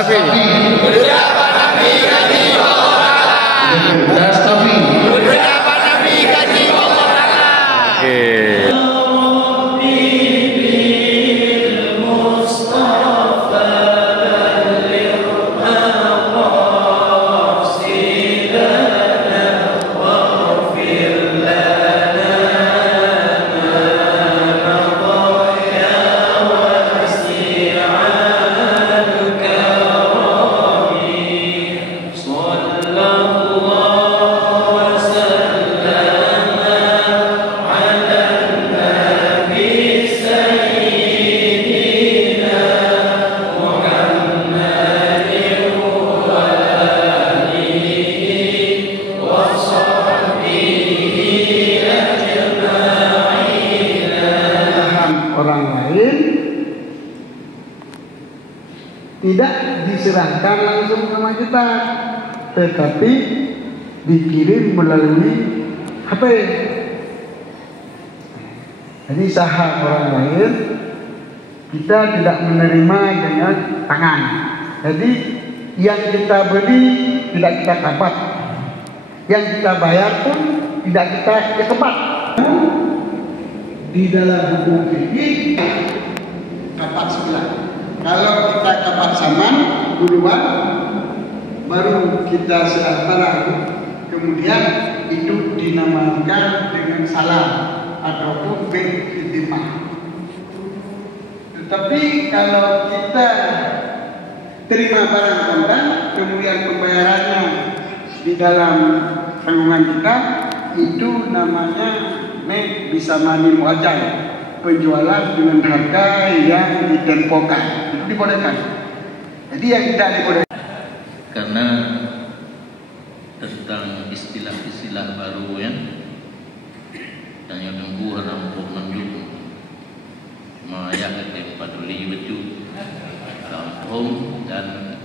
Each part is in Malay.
Nafi. Ucapan Nabi kaji wallahu a'lam. Ucapan Nabi kaji wallahu a'lam. Okey. Orang lain tidak diserahkan langsung sama kita, tetapi dikirim melalui HP. Jadi saham orang lain kita tidak menerima dengan tangan. Jadi yang kita beli tidak kita dapat, yang kita bayar pun tidak kita kepat. Di dalam hukum fikih kapat sebelah. Kalau kita kapat saman duluan, baru kita serah barang, kemudian itu dinamakan dengan salam ataupun bil intimah. Tetapi kalau kita terima barang kontan, kemudian pembayarannya di dalam tanggungan kita, itu namanya bisa mani muajjal, penjualan dengan harga yang ditempokan, itu dibolehkan. Jadi yang tidak dibolehkan karena tentang istilah-istilah baru yang yang tunggu rampok menjuk maya ke paduli betul kampung dan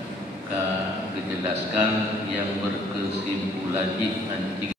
kejelaskan yang berkesimpulan anti